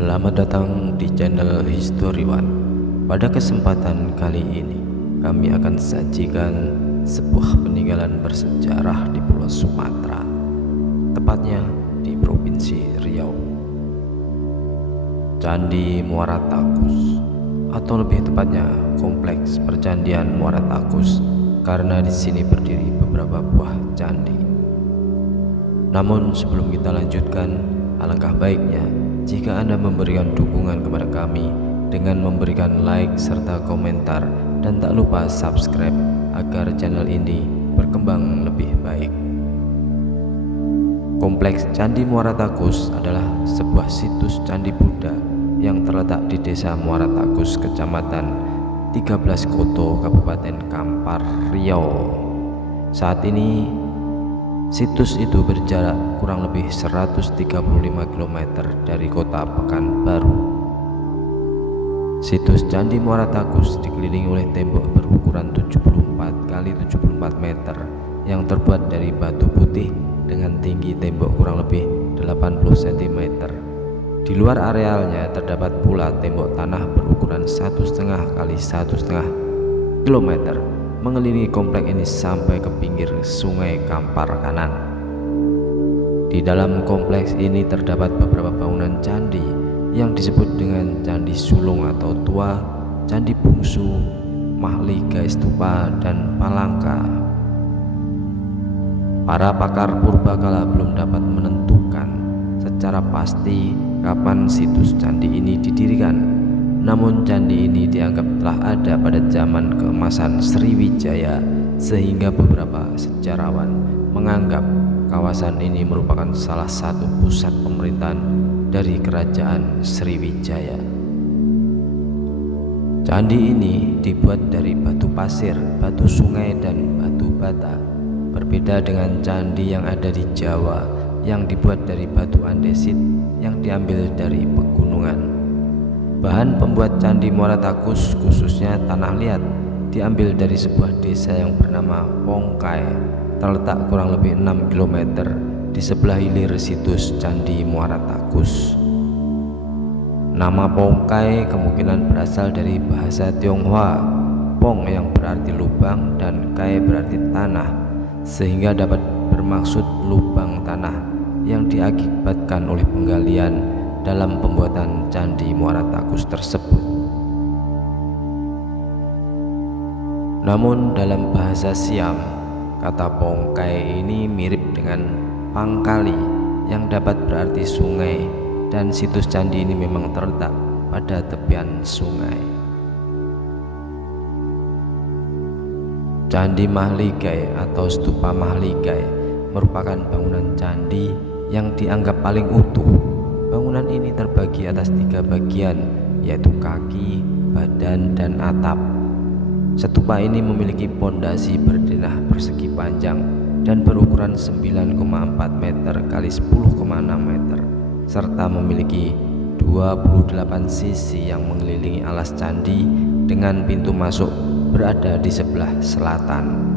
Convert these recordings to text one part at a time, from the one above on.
Selamat datang di channel History One. Pada kesempatan kali ini, kami akan sajikan sebuah peninggalan bersejarah di Pulau Sumatera, tepatnya di Provinsi Riau. Candi Muara Takus, atau lebih tepatnya Kompleks Percandian Muara Takus, karena di sini berdiri beberapa buah candi. Namun sebelum kita lanjutkan, alangkah baiknya jika Anda memberikan dukungan kepada kami dengan memberikan like serta komentar, dan tak lupa subscribe agar channel ini berkembang lebih baik. Kompleks Candi Muara Takus adalah sebuah situs candi Buddha yang terletak di Desa Muara Takus, Kecamatan 13 Koto, Kabupaten Kampar, Riau. Saat ini situs itu berjarak kurang lebih 135 km dari kota Pekanbaru. Situs Candi Muara Takus dikelilingi oleh tembok berukuran 74 kali 74 meter yang terbuat dari batu putih dengan tinggi tembok kurang lebih 80 cm. Di luar arealnya terdapat pula tembok tanah berukuran 1,5 kali 1,5 km mengelilingi kompleks ini sampai ke pinggir Sungai Kampar kanan. Di dalam kompleks ini terdapat beberapa bangunan candi yang disebut dengan Candi Sulung atau Tua, Candi Bungsu, Mahligai Stupa, dan Palangka. Para pakar purbakala belum dapat menentukan secara pasti kapan situs candi ini didirikan. Namun candi ini dianggap telah ada pada zaman keemasan Sriwijaya, sehingga beberapa sejarawan menganggap kawasan ini merupakan salah satu pusat pemerintahan dari kerajaan Sriwijaya. Candi ini dibuat dari batu pasir, batu sungai, dan batu bata. Berbeda dengan candi yang ada di Jawa yang dibuat dari batu andesit yang diambil dari pegunungan. Bahan pembuat Candi Muara Takus, khususnya tanah liat, diambil dari sebuah desa yang bernama Pongkai, terletak kurang lebih 6 km di sebelah hilir situs Candi Muara Takus. Nama Pongkai kemungkinan berasal dari bahasa Tionghoa, Pong yang berarti lubang dan Kai berarti tanah, sehingga dapat bermaksud lubang tanah yang diakibatkan oleh penggalian dalam pembuatan Candi Muara Takus tersebut. Namun dalam bahasa Siam, kata Pongkai ini mirip dengan Pangkali yang dapat berarti sungai, dan situs candi ini memang terletak pada tepian sungai. Candi Mahligai atau Stupa Mahligai merupakan bangunan candi yang dianggap paling utuh. Bangunan ini terbagi atas 3 bagian, yaitu kaki, badan, dan atap. Stupa ini memiliki pondasi berdenah persegi panjang dan berukuran 9,4 meter kali 10,6 meter, serta memiliki 28 sisi yang mengelilingi alas candi dengan pintu masuk berada di sebelah selatan.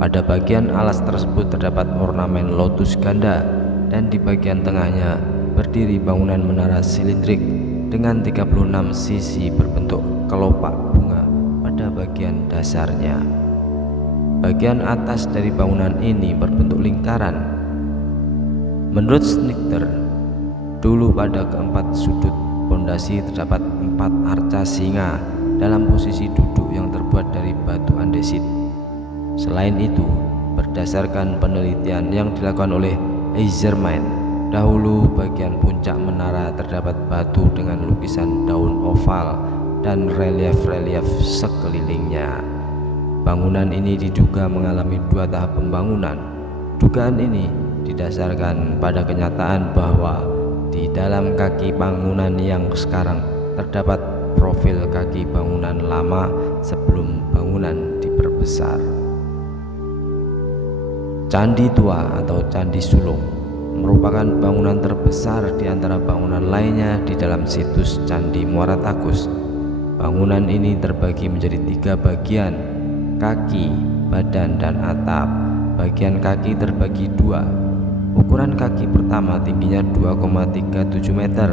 Pada bagian alas tersebut terdapat ornamen lotus ganda, dan di bagian tengahnya berdiri bangunan menara silindrik dengan 36 sisi berbentuk kelopak bunga pada bagian dasarnya. Bagian atas dari bangunan ini berbentuk lingkaran. Menurut Schnitter, dulu pada keempat sudut pondasi terdapat 4 arca singa dalam posisi duduk yang terbuat dari batu andesit. Selain itu, berdasarkan penelitian yang dilakukan oleh Eiserman, dahulu bagian puncak menara terdapat batu dengan lukisan daun oval dan relief-relief sekelilingnya. Bangunan ini diduga mengalami 2 tahap pembangunan. Dugaan ini didasarkan pada kenyataan bahwa di dalam kaki bangunan yang sekarang terdapat profil kaki bangunan lama sebelum bangunan diperbesar. Candi Tua atau Candi Sulung merupakan bangunan terbesar di antara bangunan lainnya di dalam situs Candi Muara Takus. Bangunan ini terbagi menjadi 3 bagian, kaki, badan, dan atap. Bagian kaki terbagi 2. Ukuran kaki pertama tingginya 2,37 meter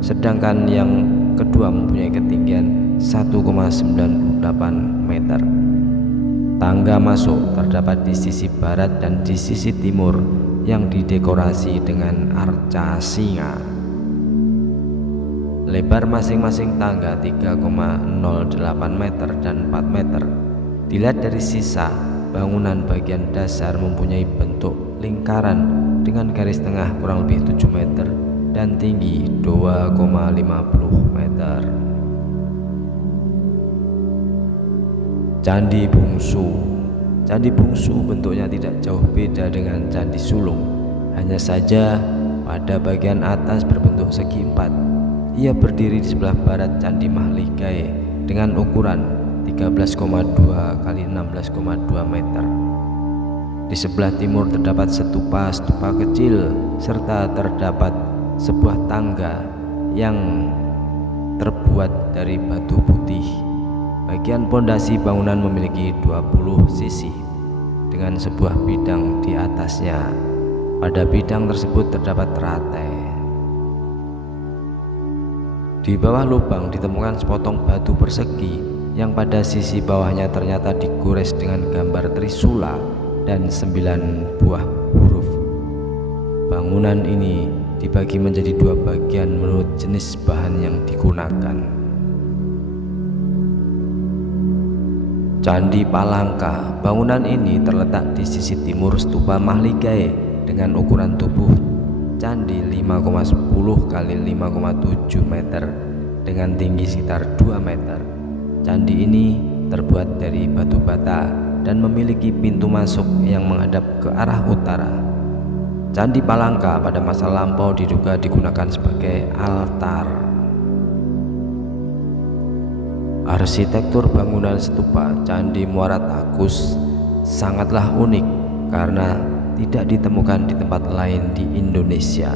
sedangkan yang kedua mempunyai ketinggian 1,98 meter. Tangga masuk terdapat di sisi barat dan di sisi timur yang didekorasi dengan arca singa. Lebar masing-masing tangga 3,08 meter dan 4 meter. Dilihat dari sisa, bangunan bagian dasar mempunyai bentuk lingkaran dengan garis tengah kurang lebih 7 meter dan tinggi 2,50 meter. Candi Bungsu. Candi Bungsu bentuknya tidak jauh beda dengan Candi Sulung, hanya saja pada bagian atas berbentuk segi empat. Ia berdiri di sebelah barat Candi Mahligai dengan ukuran 13,2 x 16,2 meter. Di sebelah timur terdapat stupa kecil serta terdapat sebuah tangga yang terbuat dari batu putih. Bagian pondasi bangunan memiliki 20 sisi dengan sebuah bidang di atasnya. Pada bidang tersebut terdapat teratai. Di bawah lubang ditemukan sepotong batu persegi yang pada sisi bawahnya ternyata digores dengan gambar trisula dan 9 buah huruf. Bangunan ini dibagi menjadi 2 bagian menurut jenis bahan yang digunakan. Candi Palangka. Bangunan ini terletak di sisi timur stupa Mahligai dengan ukuran tubuh candi 5,10 x 5,7 meter dengan tinggi sekitar 2 meter. Candi ini terbuat dari batu bata dan memiliki pintu masuk yang menghadap ke arah utara. Candi Palangka pada masa lampau diduga digunakan sebagai altar. Arsitektur bangunan stupa Candi Muara Takus sangatlah unik karena tidak ditemukan di tempat lain di Indonesia.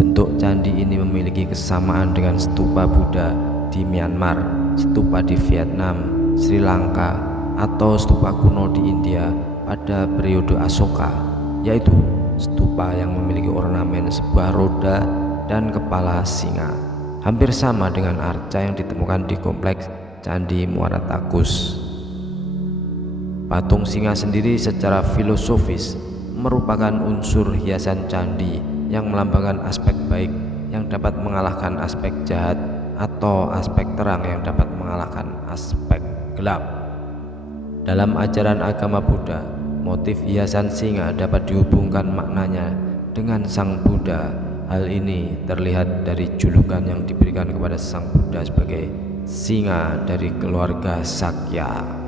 Bentuk candi ini memiliki kesamaan dengan stupa Buddha di Myanmar, stupa di Vietnam, Sri Lanka, atau stupa kuno di India pada periode Asoka, yaitu stupa yang memiliki ornamen sebuah roda dan kepala singa. Hampir sama dengan arca yang ditemukan di kompleks Candi Muara Takus. Patung singa sendiri secara filosofis merupakan unsur hiasan candi yang melambangkan aspek baik yang dapat mengalahkan aspek jahat atau aspek terang yang dapat mengalahkan aspek gelap. Dalam ajaran agama Buddha, motif hiasan singa dapat dihubungkan maknanya dengan Sang Buddha. Hal ini terlihat dari julukan yang diberikan kepada Sang Buddha sebagai singa dari keluarga Sakya.